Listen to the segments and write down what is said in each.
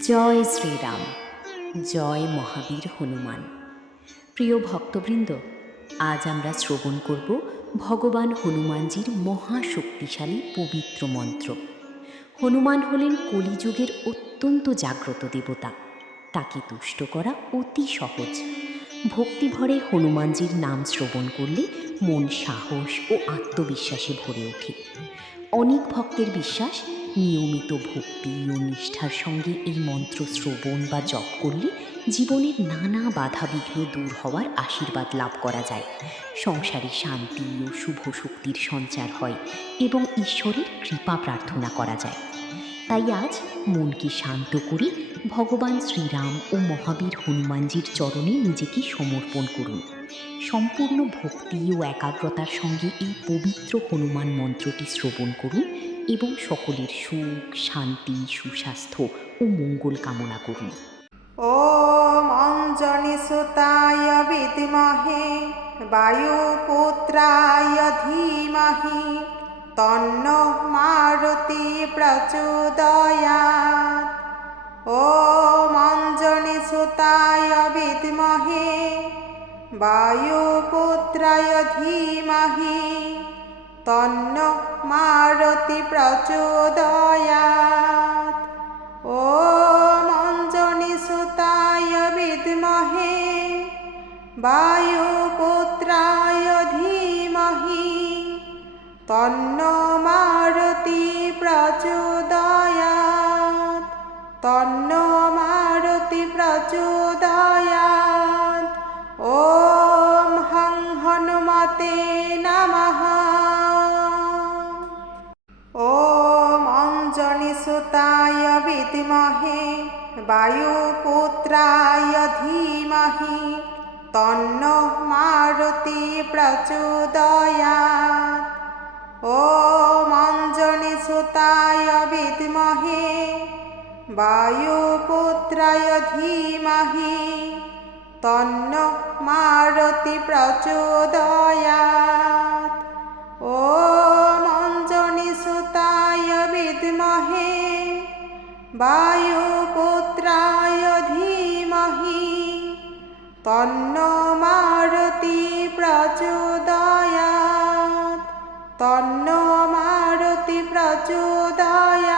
জয় শ্রীরাম, জয় মহাবীর হনুমান। প্রিয় ভক্তবৃন্দ, আজ আমরা শ্রবণ করব ভগবান হনুমানজির মহাশক্তিশালী পবিত্র মন্ত্র। হনুমান হলেন কলিযুগের অত্যন্ত জাগ্রত দেবতা। তাকে তুষ্ট করা অতি সহজ। ভক্তিভরে হনুমানজির নাম শ্রবণ করলে মন সাহস ও আত্মবিশ্বাসে ভরে ওঠে। অনেক ভক্তের বিশ্বাস, নিয়মিত ভক্তি ও নিষ্ঠার সঙ্গে এই মন্ত্র শ্রবণ বা জপ করলে জীবনের নানা বাধা বিঘ্ন দূর হওয়ার আশীর্বাদ লাভ করা যায়। সংসারে শান্তি ও শুভ শক্তির সঞ্চার হয় এবং ঈশ্বরের কৃপা প্রার্থনা করা যায়। তাই আজ মনকে শান্ত করে ভগবান শ্রীরাম ও মহাবীর হনুমানজির চরণে নিজেকে সমর্পণ করুন। সম্পূর্ণ ভক্তি ও একাগ্রতার সঙ্গে এই পবিত্র হনুমান মন্ত্রটি শ্রবণ করুন এবং সকলের সুখ, শান্তি, সুস্বাস্থ্য ও মঙ্গল কামনা করুন। ওম অঞ্জনি সুতায় বিদ্মহে বায়ুপুত্রায় ধীমহি তন্নো মারুতি প্রচোদয়াৎ। ওম অঞ্জনি সুতায় বিদ্মহে বায়ুপুত্রায় ধীমহি তন্নো মারুতি প্রচোদয়াৎ। ওম অঞ্জনি সুতায় বিদ্মহে বায়ুপুত্রায় ধীমহি তন্নো মারুতি প্রচোদয়াৎ। তন্নো মারুতি প্রচোদয়াৎ। ওম হং হনুমতে নমঃ। ওম অঞ্জনি সুতায় বিদ্মহে বায়ুপুত্রায় ধীমহি তন্নো মারুতি প্রচোদয়াৎ। ওম অঞ্জনি সুতায় বিদ্মহে বায়ুপুত্রায় ধীমহি তন্নো মারুতি প্রচোদয়াৎ। ওম অঞ্জনি সুতায় বিদ্মহে বায়ুপুত্রায় ধীমহি তন্নো মারুতি প্রচোদয়াৎ। তন্নো মারুতি প্রচোদয়াৎ।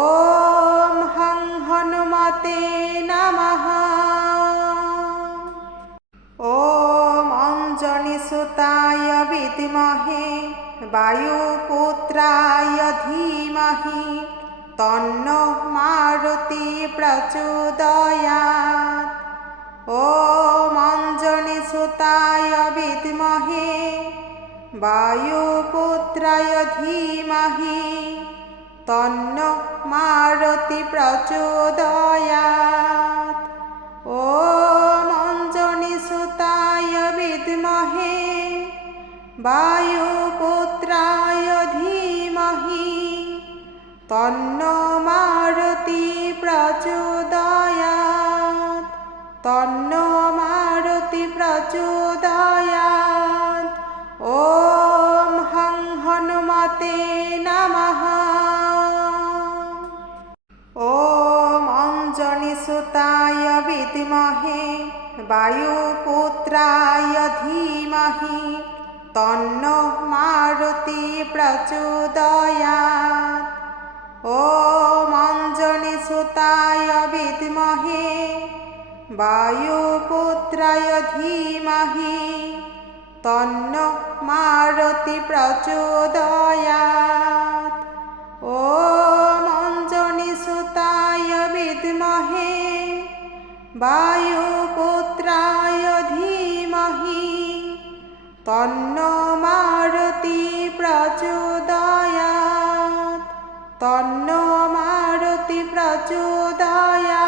ওম হং হনুমতে নমঃ। ওম অঞ্জনি সুতায় বিদ্মহে বায়ুপুত্রায় ধীমহি তন্নো মারুতি প্রচোদয়াৎ। ওম অঞ্জনি সুতায় বিদ্মহে বায়ুপুত্রায় ধীমহি তন্নো মারুতি প্রচোদয়াৎ। ওম অঞ্জনি সুতায় বিদ্মহে বায়ুপুত্রায় ধীমহি তন্নো মারুতি প্রচোদয়াৎ। তন্নো মারুতি প্রচোদয়াৎ। ওম হং হনুমতে নমঃ। ওম অঞ্জনি সুতায় বিদ্মহে বায়ুপুত্রায় ধীমহি তন্নো মারুতি প্রচোদয়াৎ। ওম অঞ্জনি সুতায় বিদ্মহে বায়ুপুত্রায় ধীমহি তন্নো মারুতি প্রচোদয়াৎ। ওম অঞ্জনি সুতায় বিদ্মহে বায়ুপুত্রায় ধীমহি তন্নো মারুতি প্রচোদয়াৎ। তন্নো মারুতি প্রচোদয়াৎ।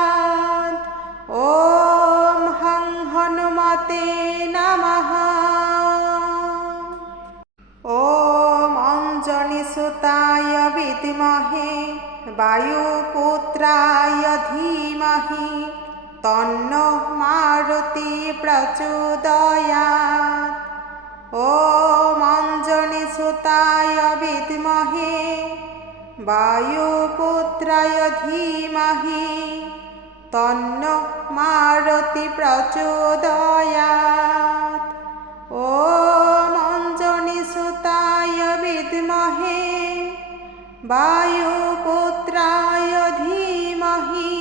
ওম হং হনুমতে নমঃ। ওম অঞ্জনি সুতায় বিদ্মহে বায়ুপুত্রায় ধীমহি তন্নো মারুতি প্রচোদয়াৎ। ওম অঞ্জনি সুতায় বিদ্মহে वायुपुत्राय धीमहि तन्नो मारुति प्रचोदयात्। ॐ अञ्जनीसुताय विद्महे वायुपुत्राय धीमहि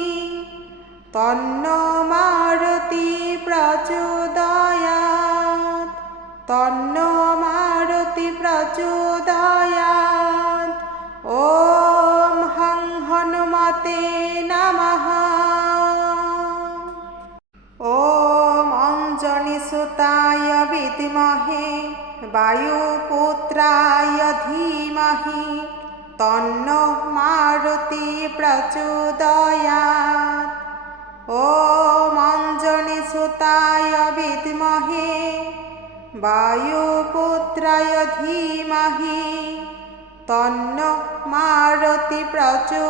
तन्नो मारुति प्रचोदयात्। तन्नो मारुति प्रचोदयात्। ॐ हं हनुमते नमः। ॐ अञ्जनीसुताय विद्महे वायुपुत्राय धीमहि तन्नो मारुति प्रचोदयात्। ॐ अञ्जनीसुताय विद्महे वायुपुत्राय धीमहि तन्नो मारुति प्रचोदयात्।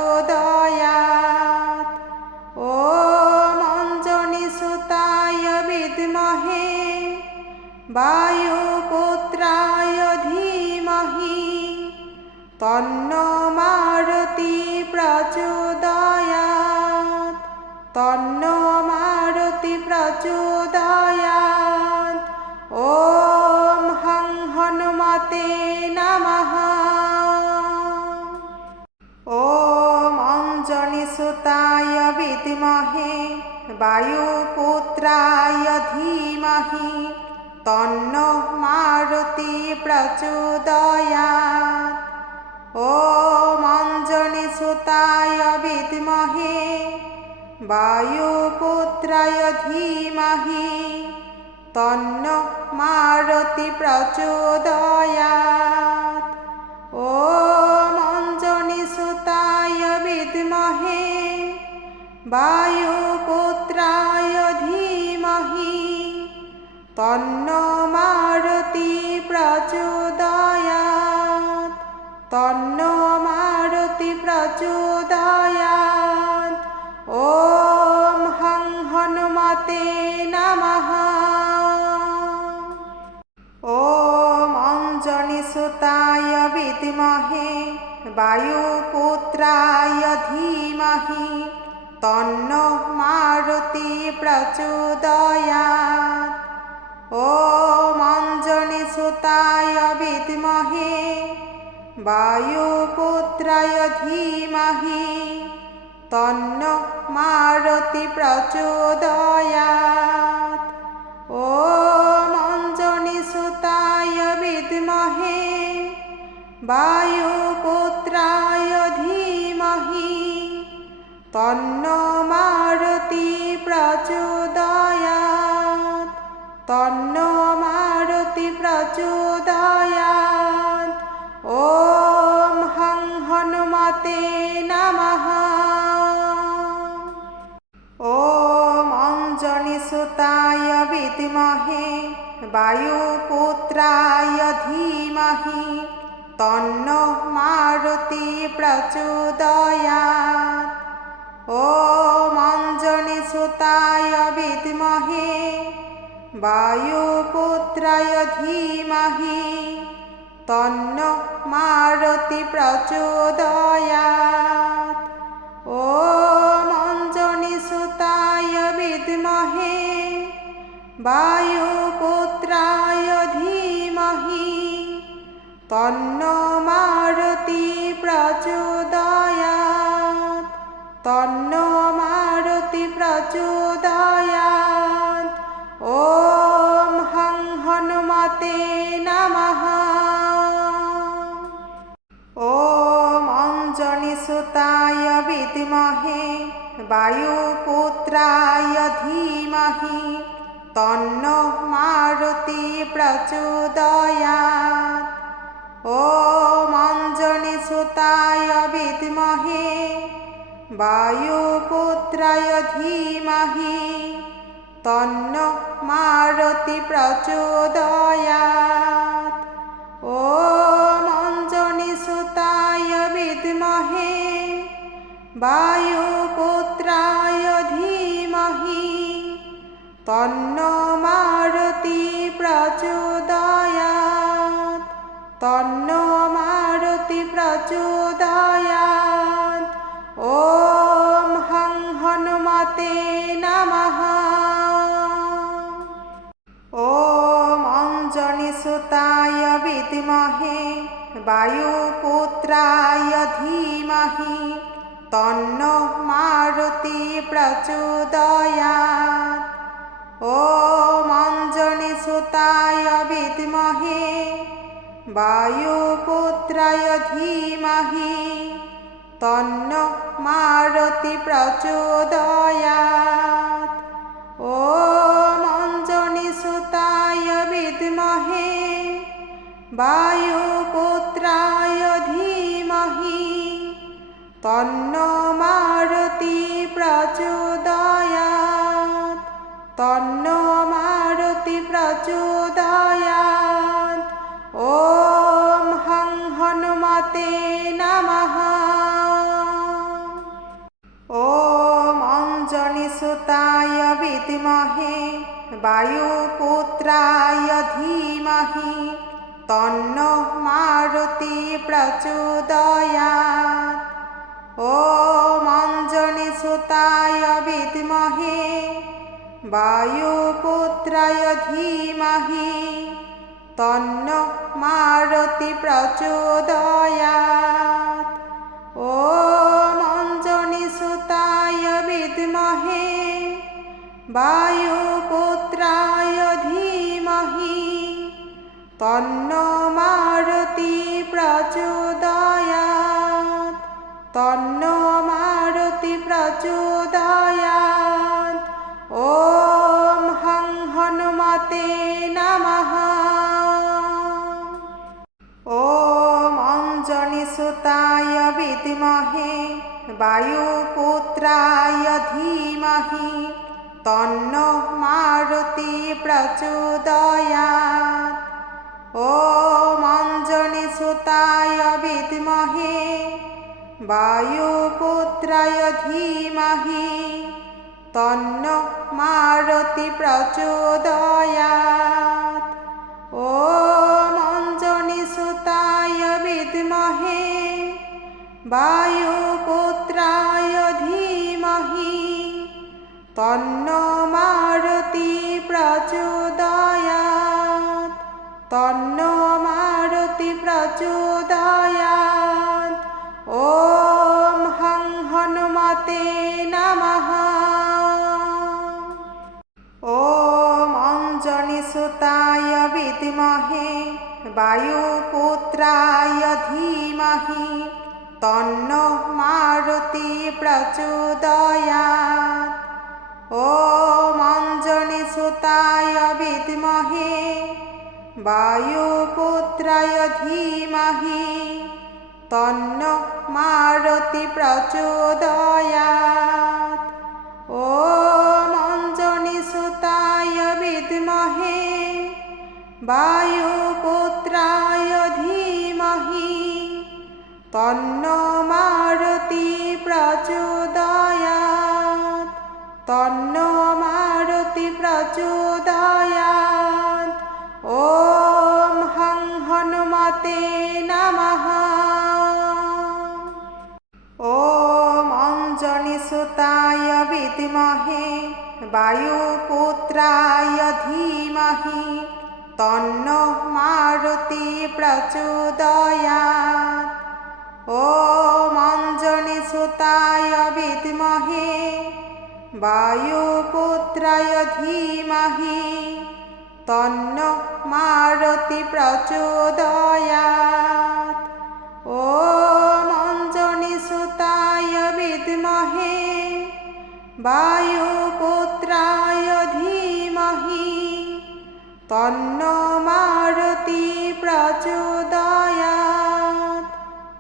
ॐ अञ्जनीसुताय विद्महे वायुपुत्राय धीमहि तन्नो मारुति प्रचोदयात्। तन्नो मारुति प्रचोदयात्। ॐ हं हनुमते नमः। ॐ अञ्जनीसुताय विद्महे वायुपुत्राय धीमहि तन्नो मारुति प्रचोदयात्। ॐ अञ्जनीसुताय विद्महे वायुपुत्राय धीमहि तन्नो मारुति प्रचोदयात्। ॐ अञ्जनीसुताय विद्महे वायुपुत्राय धीमहि तन्नो मारुति प्रचोदयात्। तन्नो मारुति प्रचोदयात्। ॐ हं हनुमते नमः। ॐ अञ्जनीसुताय विद्महे वायुपुत्राय धीमहि तन्नो मारुति प्रचोदयात्। ॐ अञ्जनीसुताय विद्महे वायुपुत्राय धीमहि तन्नो मारुति प्रचोदयात्। ॐ अञ्जनीसुताय विद्महे वायुपुत्राय धीमहि तन्नो मारुति प्रचोदयात्। तन्नो मारुति प्रचोदयात्। ॐ हं हनुमते नमः। ॐ अञ्जनीसुताय विद्महे वायुपुत्राय धीमहि तन्नो मारुति प्रचोदयात्। ॐ अञ्जनीसुताय विद्महे वायुपुत्राय धीमहि तन्नो मारुति प्रचोदयात्। ॐ अञ्जनीसुताय विद्महे वायुपुत्राय धीमहि तन्नो मारुति प्रचोदयात्। तन्नो मारुति प्रचोदयात्। ॐ हं हनुमते नमः। ॐ अञ्जनीसुताय विद्महे वायुपुत्राय धीमहि तन्नो मारुति प्रचोदयात्। ॐ अञ्जनीसुताय विद्महे वायुपुत्राय धीमहि तन्नो मारुति प्रचोदयात्। ॐ अञ्जनीसुताय विद्महे वायुपुत्राय धीमहि तन्नो मारुति प्रचोदयात्। तन्नो मारुति प्रचोदयात्। वायुपुत्राय धीमहि तन्नो मारुति प्रचोदयात्। ॐ अञ्जनीसुताय विद्महे वायुपुत्राय धीमहि तन्नो मारुति प्रचोदयात्। ॐ अञ्जनीसुताय विद्महे वायुपुत्राय धीमहि तन्नो मारुति प्रचोदयात्। तन्नो मारुति प्रचोदयात्। ॐ हं हनुमते नमः। ॐ अञ्जनीसुताय विद्महे वायुपुत्राय धीमहि तन्नो मारुति प्रचोदयात्। ॐ अञ्जनीसुताय विद्महे वायुपुत्राय धीमहि तन्नो मारुति प्रचोदयात्। ॐ अञ्जनीसुताय विद्महे वायुपुत्राय धीमहि तन्नो मारुति प्रचोदयात्। तन्नो मारुति प्रचोदयात्। ॐ हं हनुमते नमः। ॐ अञ्जनीसुताय विद्महे वायुपुत्राय धीमहि तन्नो मारुति प्रचोदयात्। ॐ अञ्जनीसुताय विद्महे वायुपुत्राय धीमहि तन्नो मारुति प्रचोदयात्। ॐ अञ्जनीसुताय विद्महे वायुपुत्राय धीमहि तन्नो मारुति प्रचोदयात्। तन्नो मारुति प्रचोदयात्। ॐ हं हनुमते नमः। ॐ अञ्जनीसुताय विद्महे वायुपुत्राय धीमहि तन्नो मारुति प्रचोदयात्। ॐ अञ्जनीसुताय विद्महे वायुपुत्राय धीमहि तन्नो मारुति प्रचोदयात्। ॐ अञ्जनीसुताय विद्महे वायुपुत्राय धीमहि तन्नो मारुति प्रचोदयात्। तन्नो मारुति प्रचोदयात्। ॐ हं हनुमते नमः। ॐ अञ्जनीसुताय विद्महे वायुपुत्राय धीमहि तन्नो मारुति प्रचोदयात्। ॐ अञ्जनीसुताय विद्महे वायुपुत्राय धीमहि तन्नो मारुति प्रचोदयात्। ॐ अञ्जनीसुताय विद्महे वायुपुत्राय धीमहि तन्नो मारुति प्रचोदयात्।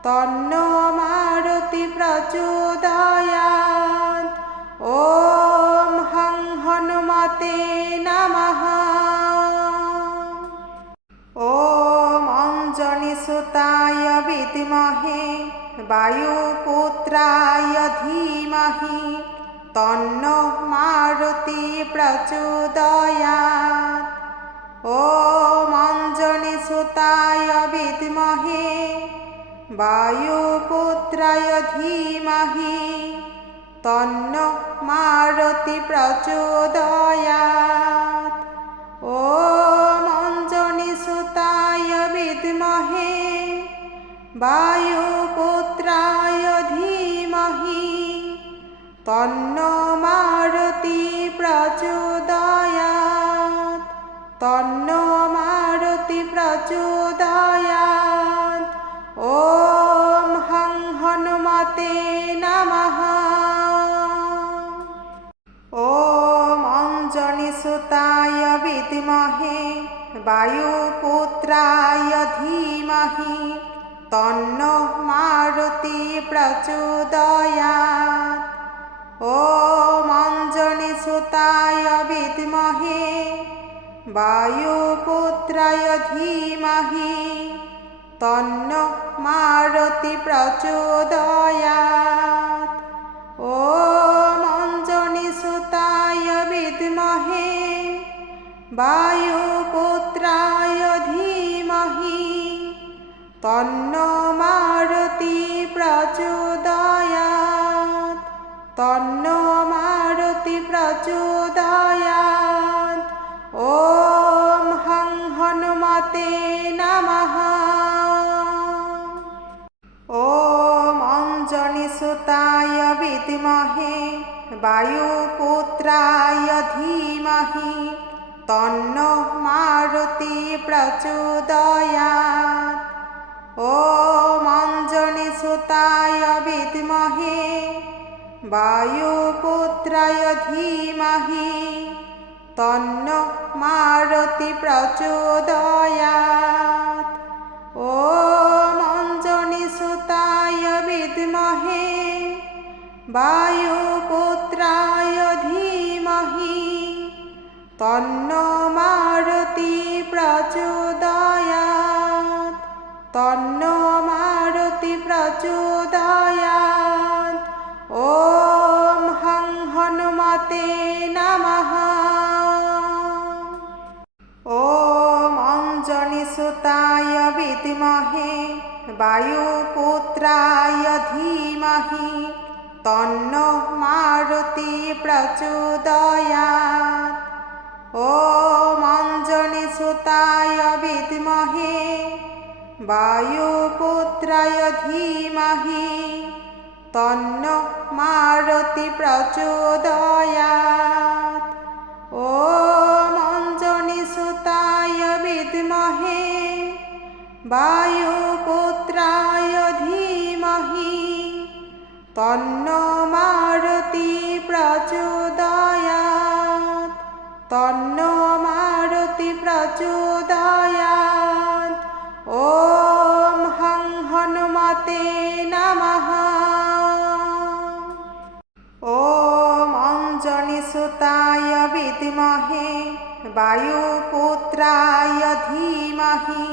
तन्नो मारुति प्रचोदयात्। ॐ हं हनुमते नमः। ॐ अञ्जनीसुताय विद्महे वायुपुत्राय धीमहि तन्नो मारुति प्रचोदयात्। ॐ अञ्जनीसुताय विद्महे वायुपुत्राय धीमहि तन्नो मारुति प्रचोदयात्। ॐ अञ्जनीसुताय विद्महे वायुपुत्राय धीमहि तन्नो मारुति प्रचोदयात् तन्नो मारुति प्रचोदयात् ॐ हं हनुमते नमः ॐ अञ्जनीसुताय विद्महे वायुपुत्राय धीमहि तन्नो मारुति प्रचोदयात् ॐ अञ्जनीसुताय विद्महे वायुपुत्राय धीमहि तन्नो मारुति प्रचोदयात् ॐ अञ्जनीसुताय विद्महे वायुपुत्राय धीमहि तन्नो मारुति प्रचोदयात् तन्नो मारुति प्रचोदयात् ॐ हं हनुमते नमः ॐ अञ्जनीसुताय विद्महे वायुपुत्राय धीमहि तन्नो मारुति प्रचोदयात् ॐ अञ्जनीसुताय विद्महे वायुपुत्राय धीमहि तन्नो मारुति प्रचोदयात् ॐ अञ्जनीसुताय विद्महे वायुपुत्राय धीमहि तन्नो मारुति प्रचोदयात् तन्नो मारुति प्रचोदयात् ॐ हं हनुमते नमः ॐ अञ्जनीसुताय विद्महे वायुपुत्राय धीमहि तन्नो मारुति प्रचोदयात् ॐ अञ्जनीसुताय विद्महे वायुपुत्राय धीमहि तन्नो मारुति प्रचोदयात् ॐ अञ्जनीसुताय विद्महे वायुपुत्राय धीमहि तन्नो मारुति प्रचोदयात् तन्नो मारुति प्रचोदयात् ॐ हं हनुमते नमः ॐ अञ्जनीसुताय विद्महे वायुपुत्राय धीमहि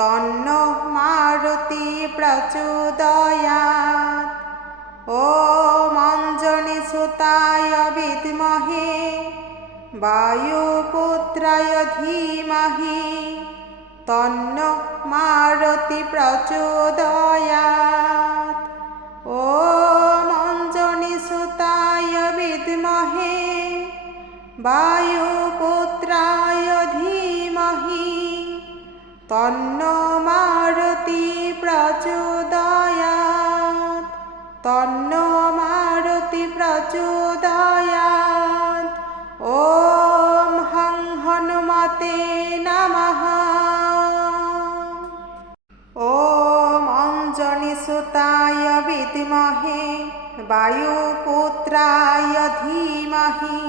तन्नो मारुति प्रचोदयात् ॐ अञ्जनीसुताय विद्महे वायुपुत्राय धीमहि तन्नो मारुति प्रचोदयात् ॐ अञ्जनीसुताय विद्महे वायुपुत्राय धीमहि तन्नो मारुति प्रचोदयात् तन्नो मारुति प्रचोदयात् ॐ हं हनुमते नमः ॐ अञ्जनीसुताय विद्महे वायुपुत्राय धीमहि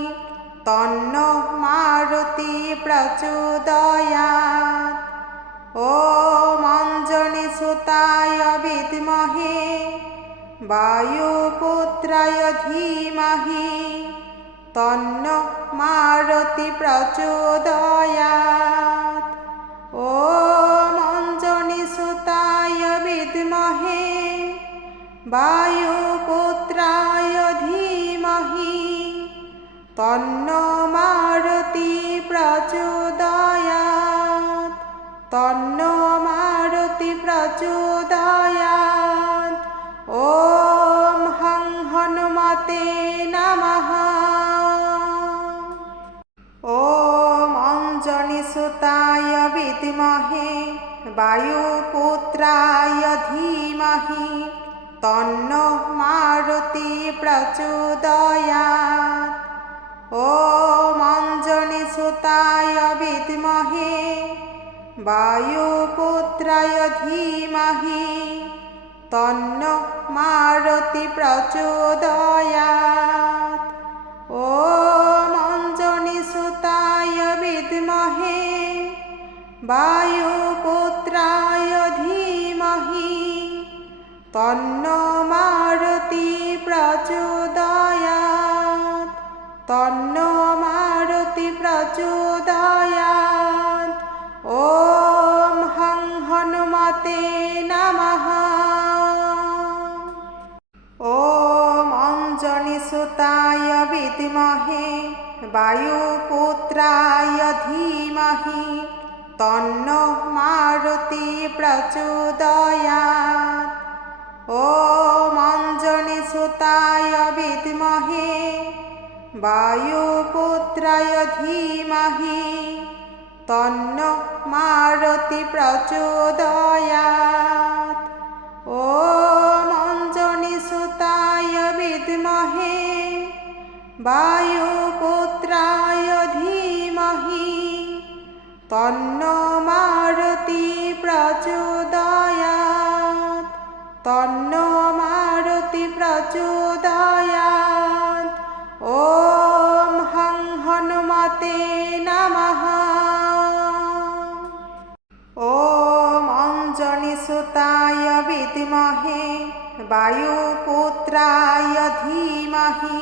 तन्नो मारुति प्रचोदयात् ॐ अञ्जनीसुताय विद्महे वायुपुत्राय धीमहि तन्नो मारुति प्रचोदयात् ॐ अञ्जनीसुताय विद्महे वायुपुत्राय धीमहि तन्नो मारुति प्रचोदयात् तन्नो मारुति प्रचोदयात् ॐ हं हनुमते नमः ॐ अञ्जनीसुताय विद्महे वायुपुत्राय धीमहि तन्नो मारुति प्रचोदयात्। ॐ अञ्जनीसुताय विद्महे वायुपुत्राय धीमहि तन्नो मारुति प्रचोदयात्। ॐ अञ्जनीसुताय विद्महे वायुपुत्राय धीमहि तन्नो मारुति प्रचोदयात्। तन्नो मारुति प्रचोदयात्। ॐ हं हनुमते नमः। ॐ अञ्जनीसुताय विद्महे वायुपुत्राय धीमहि तन्नो मारुति प्रचोदयात्। ॐ अञ्जनीसुताय विद्महे वायुपुत्राय धीमहि तन्नो मारुति प्रचोदयात्। ॐ अञ्जनीसुताय विद्महे वायुपुत्राय धीमहि तन्नो मारुति प्रचोदयात्। तन्नो मारुति प्रचोदयात्। ॐ हं हनुमते नमः। ॐ अञ्जनीसुताय विद्महे वायुपुत्राय धीमहि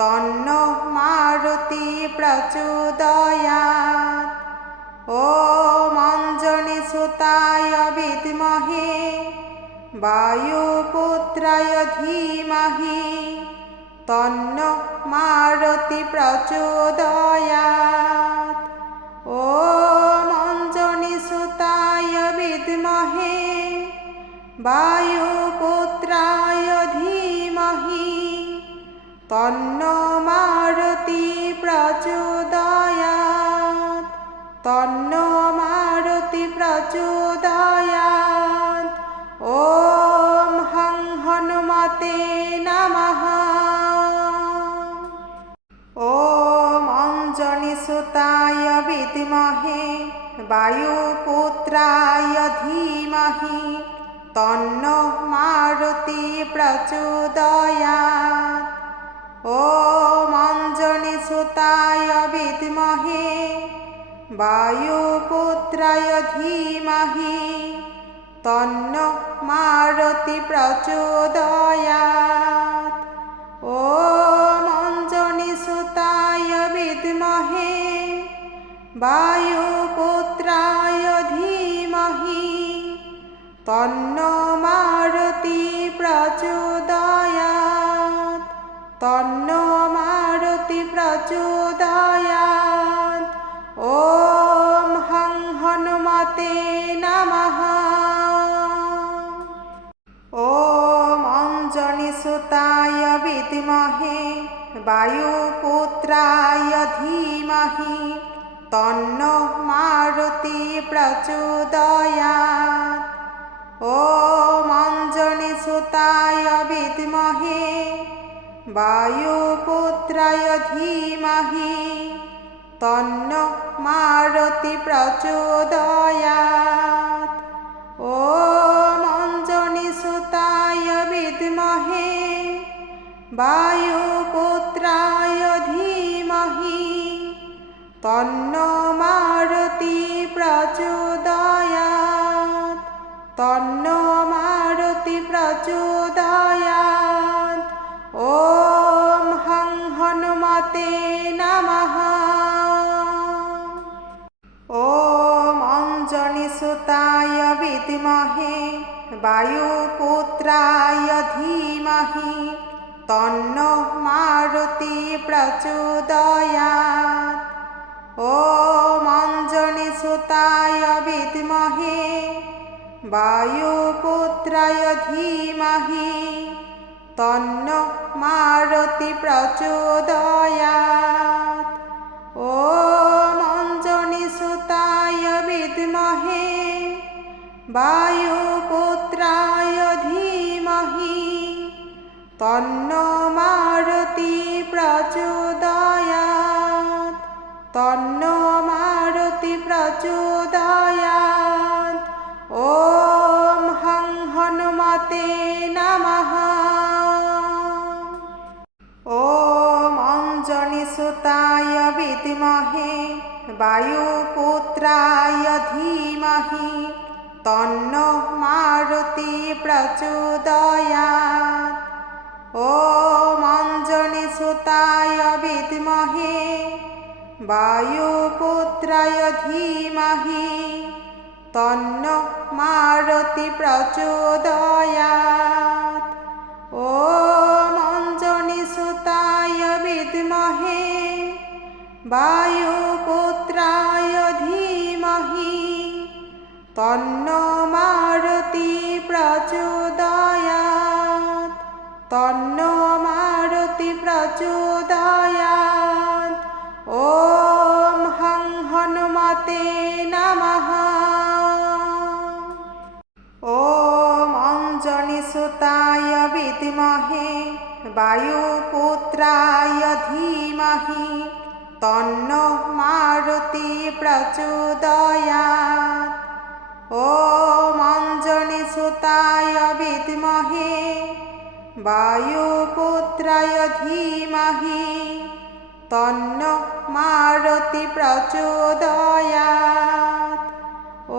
तन्नो मारुति प्रचोदयात्। ॐ अञ्जनीसुताय विद्महे वायुपुत्राय धीमहि तन्नो मारुति प्रचोदयात्। ॐ अञ्जनीसुताय विद्महे वायुपुत्राय धीमहि तन्नो मारुति प्रचोदयात्। तन्नो मारुति प्रचोदयात्। ॐ हं हनुमते नमः। ॐ अञ्जनीसुताय विद्महे वायुपुत्राय धीमहि तन्नो मारुति प्रचोदयात्। ॐ अञ्जनीसुताय विद्महे वायुपुत्राय धीमहि तन्नो मारुति प्रचोदयात्। ॐ अञ्जनीसुताय विद्महे वायुपुत्राय धीमहि तन्नो मारुति प्रचोदयात्। तन्नो मारुति प्रचोदयात्। ॐ हं हनुमते नमः। ॐ अञ्जनीसुताय विद्महे वायुपुत्राय धीमहि तन्नो मारुति प्रचोदयात्। ॐ अञ्जनीसुताय विद्महे वायुपुत्राय धीमहि तन्नो मारुति प्रचोदयात्। ॐ अञ्जनीसुताय विद्महे वायुपुत्राय धीमहि तन्नो मारुति प्रचोदयात्। तन्नो मारुति प्रचोदयात्। ॐ हं हनुमते नमः। ॐ अञ्जनीसुताय विद्महे वायुपुत्राय धीमहि तन्नो मारुति प्रचोदयात्। ॐ अञ्जनीसुताय विद्महे वायुपुत्राय धीमहि तन्नो मारुति प्रचोदयात्। ॐ अञ्जनीसुताय विद्महे सुताय विद्महे वायुपुत्राय धीमहि तन्नो मारुति प्रचोदयात्। ॐ अंजनीसुताय विद्महे वायुपुत्राय धीमहि तन्नो मारुति प्रचोदयात्। ॐ अंजनीसुताय विद्महे वायुपुत्राय धीमहि तन्नो मारुति प्रचोदयात्। तन्नो मारुति प्रचोदयात्। ॐ हं हनुमते नमः। ॐ अंजनीसुताय विद्महे वायुपुत्राय धीमहि तन्नो मारुति प्रचोदयात्। ॐ अंजनीसुताय विद्महे वायुपुत्राय धीमहि तन्नो मारुति प्रचोदयात्। ॐ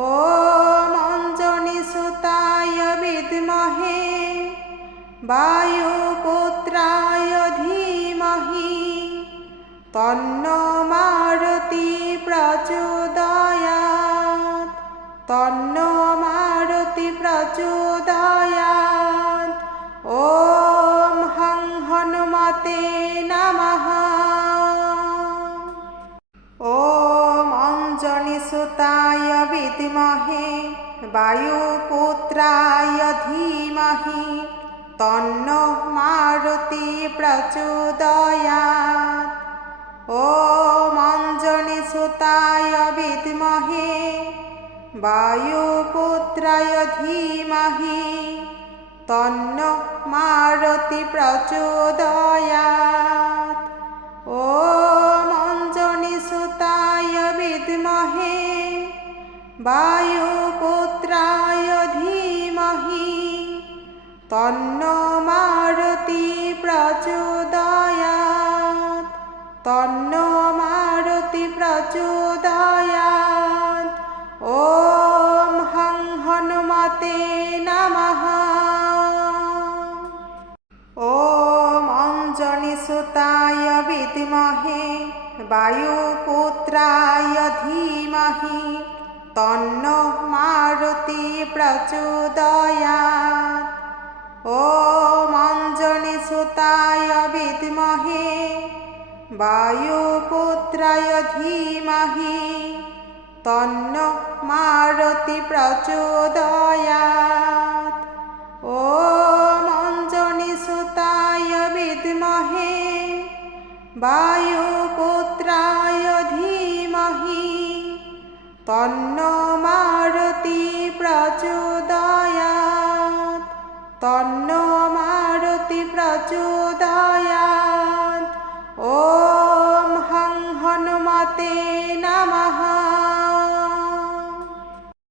अंजनीसुताय विद्महे वायुपुत्राय धीमहि तन्नो मारुति प्रचोदयात्। तन्नो मारुति प्रचोदयात्। ॐ हं हनुमते नमः। ॐ अंजनीसुताय विद्महे वायुपुत्राय धीमहि तन्नो मारुति प्रचोदयात्। ॐ अंजनीसुताय विद्महे वायुपुत्राय धीमहि तन्नो मारुति प्रचोदयात्। ॐ अंजनीसुताय विद्महे वायुपुत्राय धीमहि तन्नो मारुति प्रचोदयात्। तन्नो मारुति प्रचोदयात्। ॐ हं हनुमते नमः। ॐ अंजनीसुताय विद्महे वायुपुत्राय धीमहि तन्नो मारुति प्रचोदयात्। ॐ अंजनीसुताय विद्महे वायुपुत्राय धीमहि तन्नो मारुति प्रचोदयात्। ॐ अंजनीसुताय विद्महे वायुपुत्राय धीमहि तन्नो मारुति प्रचोदयात्। तन्नो मारुति प्रचोदयात्। ॐ हं हनुमते नमः।